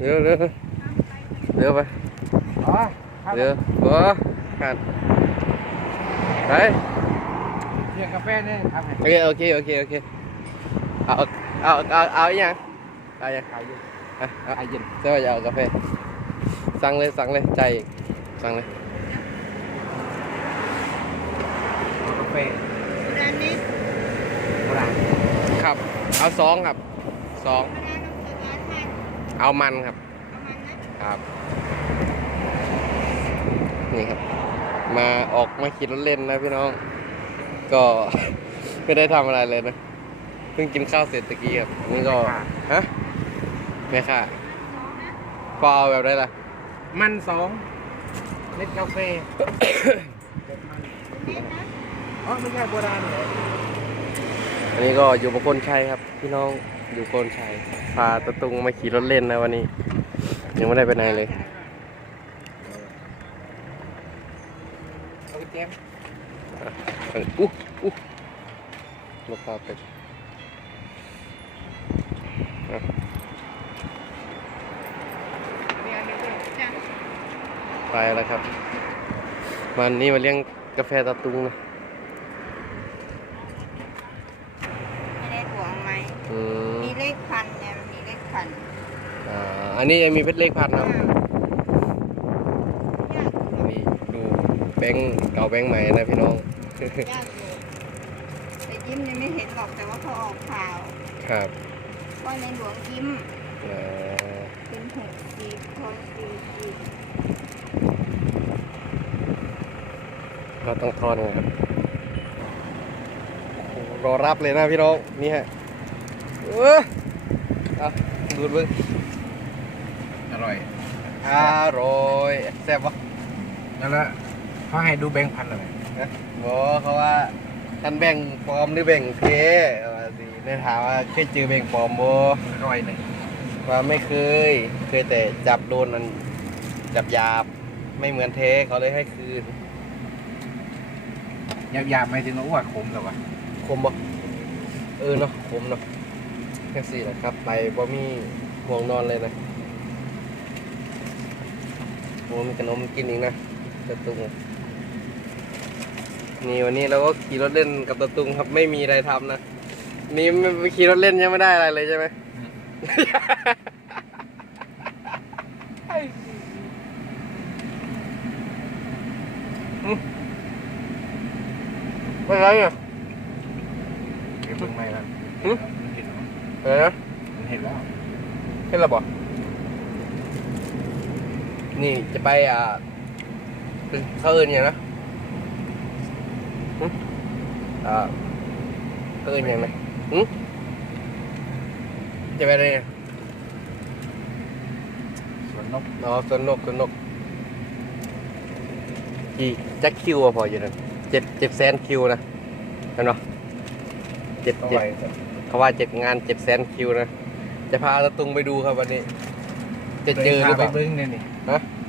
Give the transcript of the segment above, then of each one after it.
เร็วเร็วเร็วไปอ๋อครับเร็วโอ้ขาดไปเรียนกาแฟนี่ทำให้โอเคโอเคโอเคโอเคเอาเอาเอาเอาอีกอย่างเอาอย่างขายอยู่อะเอาขายเย็นเจ้าจะเอากาแฟสั่งเลยสั่งเลยใจายอีกสั่งเลยเอากาแฟร้านนี้โบราณครับ เอาสองครับสอง เอามันครับประมาณนั้นครับ นี่ครับ มาออกมาขี่รถเล่นนะพี่น้อง ก็ ไม่ได้ทำอะไรเลยนะ เพิ่งกินข้าวเสร็จตะกี้ครับ นี่ก็ ฮะแม่ค่ะสองนะพอเอาแบบได้ละมันสองเม็ดกาแฟเม็ดนะอ๋อไม่ใช่โบราณเหรออั นนี้ก็อยู่ประโคนชัยครับ พี่น้องอยู่ประโคนชัยพาตะตุงมาขี่รถเล่นนะวันนี้ ยังไม่ได้ไปไหนเลยเอาไปแจมเอออู้อู้ลูกค้าเป็ดนี่อันนี้ด้วยจ้ะไปแล้วครับ วันนี้มาเลี้ยงกาแฟตะตุงนะ ไม่ได้ถั่วไหม อืม มีเลขพันเนี่ยมันมีเลขพัน อ่าอันนี้ยังมีเพชรเลขพันครับยากอันนี้ดูแบงค์เก่าแบงค์ใหม่นะพี่น้อง ยากอยู่แต่ยิ้มยังไม่เห็นหรอกแต่ว่าเขาออกข่าวครับว่าในหลวงยิ้มอ่าเป็นหกสีทองสีสีก็ต้องทอนครับโอ้โหรอรับเลยนะพี่น้อง นี่ฮะเออเอาดูดเบิ้งอ ร่อยอร่อยแซ่บปะแล้วละเขาให้ดูแบงค์พันเลยนะบอกเขาว่าท่านแบ่งปลอมหรือแบ่งเทว่าสิได้ถามว่าเคยเจอแบ่งปลอมบ่อร่อยเลยว่าไม่เคย เคยแต่จับโดนมันจับยาบไม่เหมือนเทเขาเลยให้คืนยาบยาบๆไม่ถึงว่าอ้วกขมหรอวะคมบ่เออเนาะคมเนาะแค่สี่แหละครับ ไปบ่มีห่วงนอนเลยนะ โอ้มีขนมกินอีกนะตะตุงนี่วันนี้เราก็ขี่รถเล่นกับตะตุงครับไม่มีอะไรทำนะนี่ไม่ขี่รถเล่นยังไม่ได้อะไรเลยใช่ไหมไม่ไรอะเก็บเบิ่งไม่แล้วหึมันเห็นแล้วเออมันเห็นแล้วขึ้นแล้วบ่ นี่จะไปอ่าเป็นเขาเอินอย่างนะหึอ่าเขาเอินอย่างไรหึจะไปอะไรเนี่ยสวนนกอ๋อสวนนกสวนนกกี่จักคิวอะพออยู่นั่นเจ็ดเจ็ดแสนคิวนะเห็นปะเจ็ดเอาเจ็ดไว้เขาว่าเจ็ดงานเจ็ดแสนคิวนะ จะพาตะตุงไปดูครับวันนี้ จะเจอหรือเปล่า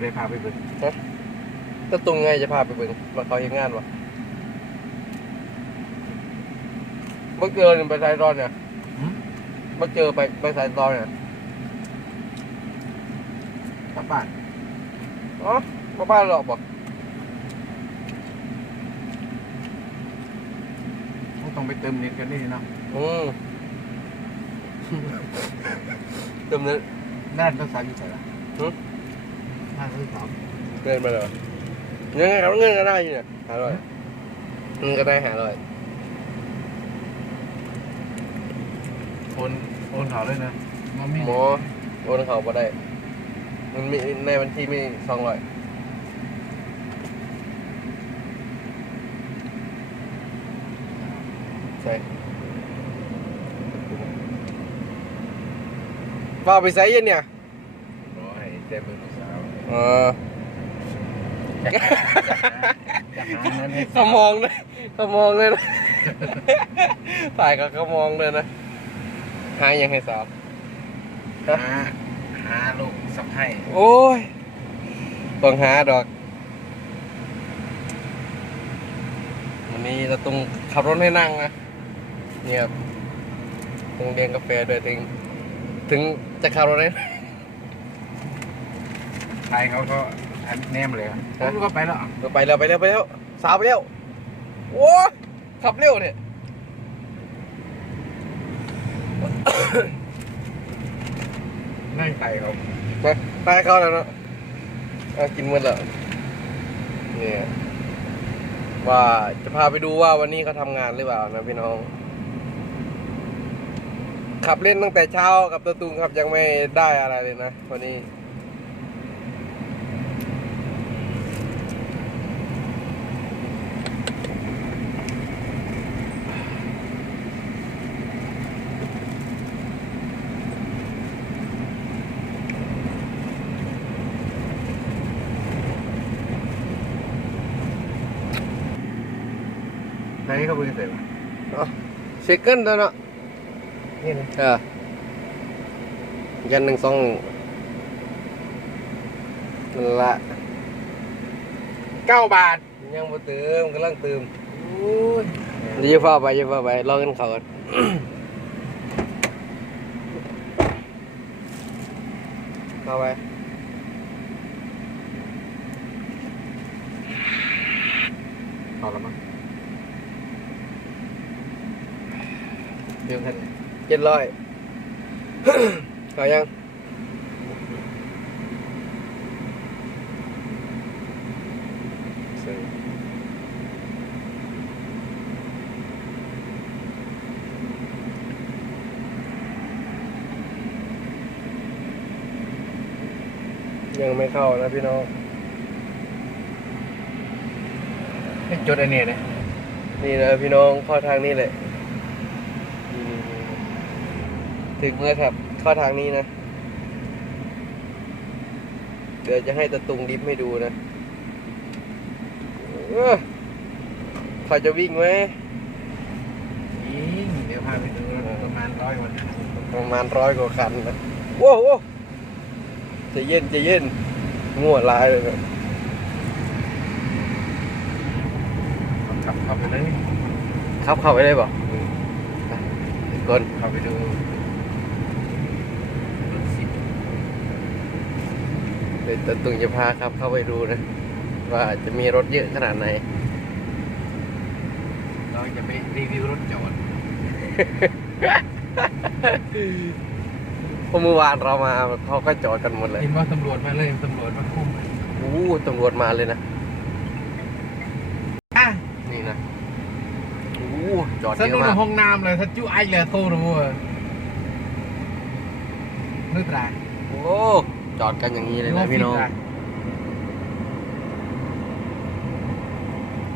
ไปเบิ้งเนี่ยนี่ฮะไม่ได้พาไปเบิ้งตะตุงไงจะพาไปเบิ่งว่าเขาเห็นงานวะเมื่อเจอไปสายตอนเนี่ยเมื่อเจอไปไปสายตอนเนี่ยกลับบ้านอ๋อมาบ้านหรอกบอกต้องไปเติมเน็ตกันนี่เนาะอืมเติมเนื้อน่านภาษาอยู่ไหนล่ะ หึน่านภาษาเงินมาเลยเงินครับเงินก็ได้อยู่เนี่ยหาร้อยเงินก็ได้หาร้อยโอนโอนเขาเลยนะมันมีหมอโอนเขาบ่ได้ มันมีในบัญชีมีสองร้อยใช่ว่าไปใส่ยันเนี่ยรอให้เต็มเป็นภาษา เออจะหาเงินให้เขามองเลยเขามองเลยนะถ่ายกับเขามองเลยนะหายังให้สาวหาหาลูกสะใภ้โอ้ยต้องหาดอกวันนี้เราต้องขับรถให้นั่งนะเนี่ยครับต้องเรียนกาแฟด้วยถึง ถึงจะขับรถให้ ไทยเขาก็อันแนมเลยอะผมก็ไปแล้วอะเราไปแล้วไปแล้วไปแล้วสาวไปแล้วโอ้ยขับเร็วเนี่ยนั่งไทยเขามาตายเข้าแล้วเนาะเอากินหมดแล้วเนี่ยว่าจะพาไปดูว่าวันนี้เขาทำงานหรือเปล่านะพี่น้อง ขับเล่นตั้งแต่เช้ากับตัวตุงครับยังไม่ได้อะไรเลยนะวันนี้ ไทยเขาเพิ่งเสร็จเอาเซคันด์แล้วเนาะนี่นะเออยันหนึ่งสองนั่นละเก้าบาทยังบ่เติมกำลังเติมโอ้ยเดี๋ยวฟ้าไปเดี๋ยวฟ้าไปรอเงินเขาก่อนเข้าไปเอาละมั้ง เดี๋ยวแค่นี้เจ็ดร้อยเขายังยังไม่เข้านะพี่น้องให้จดอันนี้นะนี่นะพี่น้องเข้าทางนี้เลย ถึงแล้วครับ เข้าทางนี้นะ เดี๋ยวจะให้ตะตุงดิฟให้ดูนะเออเขาจะวิ่งไหมยิงเดี๋ยวพาไปดูประมาณร้อยวันประมาณร้อยกว่าคันนะโว้โหใจะเย็นใจะเย็นง่วลายเลยนะขับเข้าไปเลยขับเข้าไปได้ป่ะก่อนเข้าไปดูรถสิบ เดี๋ยวตะตุงจะพาครับเข้าไปดูนะ ว่าจะมีรถเยอะขนาดไหน เราจะไปรีวิวรถจอดเพราะเมื่อวานเรามาเขาก็จอดกันหมดเลยเห็นว่าตำรวจมาเลยตำรวจมาคุมอู้ตำรวจมาเลยนะอะนี่นะอู้จอดสเยนุอะนมากห้องน้ำเลยถ้าจู้ไอเลยโทรรู้ว่านึกตราโอ้ จอดกันอย่างนี้เลยนะพี่น้อง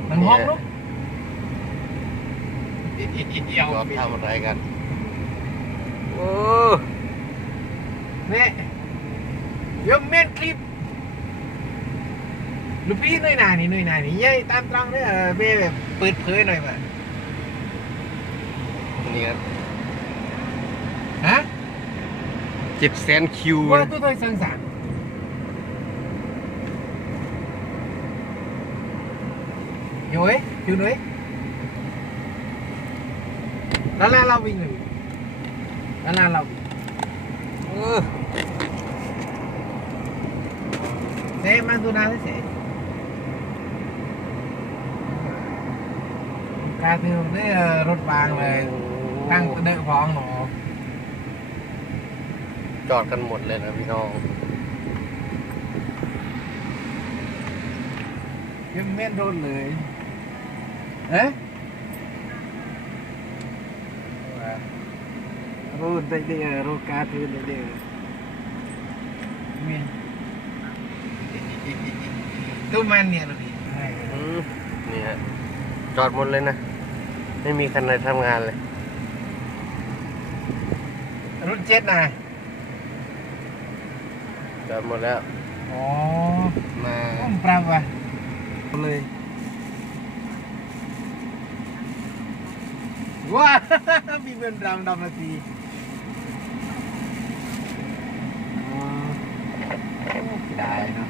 มันห้องลูกเดี๋ยวจอดทำอะไรกัน โอ้เนี่ยเดี๋ยวเมนคลิปลูกพี่หน่อยหนานี่หน่อยหนานี่ยัยตามตรังเนี่ยเบ้แบบเปิดเผยหน่อยมานี่ครับฮะ เจ็ดแสนคิวว่าตัวไทยสังสรรค์โย้ยอยู่หน่ยแล้วแล้วเราวิ่งเลยแล้วแล้วเราเออเซ่มันตัวนั้นเซ่การที่นี่รถบางเลย ตั้งเดินฟ้องหนู อจอดกันหมดเลยนะพี่น้องยังเม่นโดนเลยเอ๊ะรูดได้เดียรูดการทืนได้เดียมีตู้มันเนี่ยนะพี่อืมนี่ฮะจอดหมดเลยนะ ไม่มีคันไหนทำงานเลย รุ่นเจ็ดนะ จอดหมดแล้ว อ๋อมาผมปรับว่ะเลยว้ามีเป็นรำดำนาทีอ๋อโอ้ได้เนาะ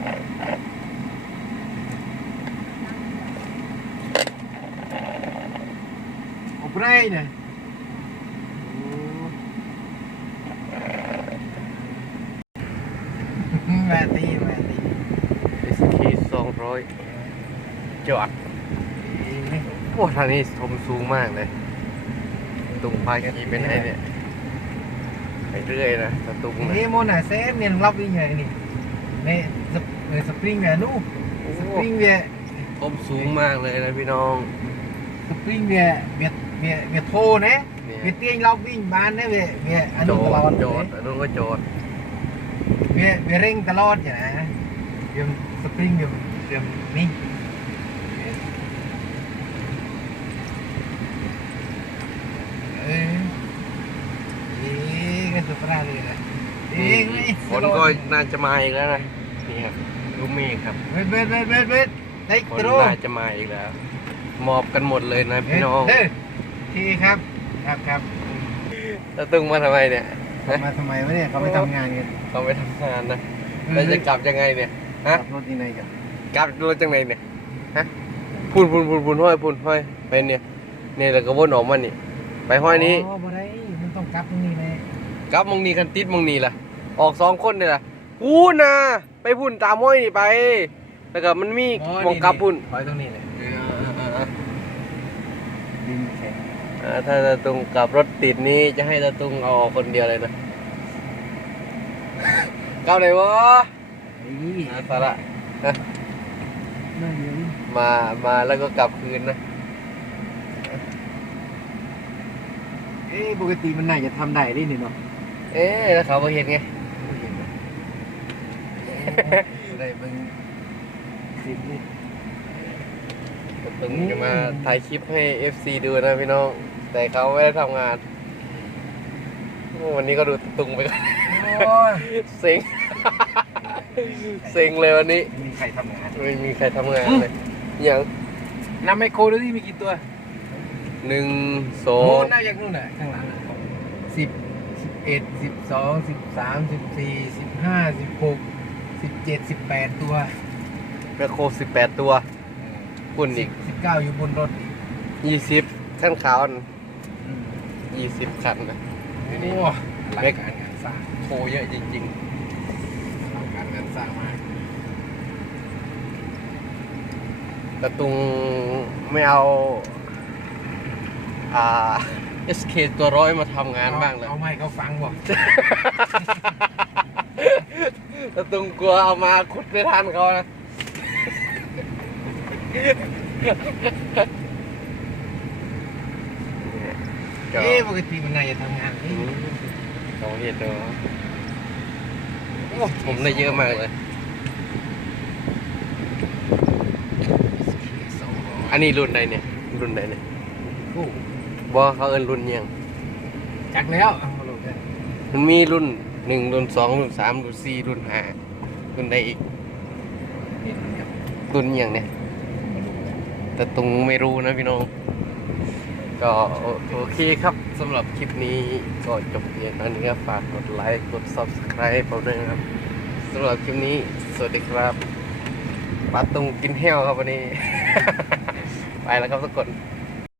โอ้ไรเนี่ยโอ้ แม่ตีแม่ตี ยอดโอ้ ทางนี้ชมสูงมากเลยตุงพาขี่เป็นไงเนี่ยไปเรื่อยนะตะตุงนะเฮ้ยโมน่ะเซฟเนี่ยรับวิ่งไงนี่เนี่ยสปเออสปริงเนี่ยนู่นโอ้สปริงเนี่ยชมสูงมากเลยนะพี่น้องสปริงเนี่ยเบียดเบียดเบียดโทนะเนี่ยเบียดเตี้ยงรับวิ่งบ้านนะเบียดเบียดอันโจนู้นตลอดดโจเลดยอันนู้นก็โจดเบียดเบียดเร่งตลอดอย่างนะเบียดสปริงเบียดเบียดนี่เอ้ยเอ๊ะกันสุดยอดเลยนะเอ๊ะไม่ ฝ นก็น่าจะมาอีกแล้วนะนี่ครับดูเมฆครับเบ็ดเบ็ดเบ็ดเบ็ดเบ็ดได้ฝนตรน่าจะมาอีกแล้วหมอบกันหมดเลยนะพี่น้องเฮ้ยทีครับ ครับครับตะตุงมาทำไมเนี่ยฮะมาทำไมวะเนี่ยเขาไม่ทำงานกันเขาไปทำงานนะแล้วจะกลับยังไงเนี่ยฮะขับรถที่ไหนกันกลับรถจังไหนเนี่ยฮะพูนพูนพูนพูนห้อยพูนห้อยไปเนี่ยเนี่ยแล้วก็วนออกมานี่ไปห้อยนี้อ๋อบ่ได้มันต้องกลับตรงนี้เลยกลับมองนี่คันติดมองนี่ล่ะ ออกสองคนเนี่ยล่ะพูนนะไปพูนตามห้อยนี่ไป แล้วก็มันมีหมองกลับพูนถอยตรงนี้เลยดินแข็งอ่าถ้าตะตุงกลับรถติดนี้จะให้ตะตุงเอาออกคนเดียวเลยนะกลับไหนวะนี่อ่าสาระน่าเดียวนี่มามาแล้วก็กลับคืนนะเอ๊ะปกติมันน่าจะทำได้ดินี่เนาะเอ๊ะแล้วเขาไปเห็นไง ได้เบิ่งสิบนี่ตึงจะมาถ่ายคลิปให้ FC ดูนะพี่น้อง แต่เขาไม่ได้ทำงานโอ้วันนี้ก็ดูตุงไปก่อนโอ้ยเซ็งเซ็งเลยวันนี้ ไม่มีใครทำงานไม่มีใครทำงานเลยอย่างน้ำไมโครดูดิมีกี่ตัวหนึ่งสอโอ้งน่าจากนู่นน่ะข้างหลังสิบสิบเอ็ดสิบสองสิบสามสิบสี่สิบห้าสิบหก สิบเจ็ดสิบแปดตัวแมคโครสิบแปดตัวคุณอีกสิบเก้าอยู่บนรถอีกยี่สิบขั้นขาวยี่สิบคันนะ โอ้โหหลักการงานสร้างโคเยอะจริงหลักการงานสร้างมากๆ แต่ตุงไม่เอา อ่า SK ตัวร้อยมาทำงานบ้างเลย เอาไม้เขาฟังบอก แต่ตุงกลัวเอามาขุดไม่ทันเขานะก็เอ๊ะปกติมันน่าจะทำงานเอ๊ะเขาเห็นเนาะโอ้ผมได้เยอะมากเลย อันนี้รุ่นใดเนี่ย รุ่นใดเนี่ยโอ้บอเขาเอินรุ่นเนียงจักแล้วเอามาลงกันมันมีรุ่น หนึ่งรุ่นสองรุ่นสามรุ่นสี่รุ่นห้ารุ่นใดอีก รุ่นเนียงเนี่ยแต่ตุงไม่รู้นะพี่น้อง ก็โอเคครับสำหรับคลิปนี้ก็จบเพียงเท่านี้ครับฝากกดไลค์กด subscribe ผมด้วยนะครับสำหรับคลิปนี้ สวัสดีครับปาตุงกินแห้วครับวันนี้ ไปแล้วครับทุกคน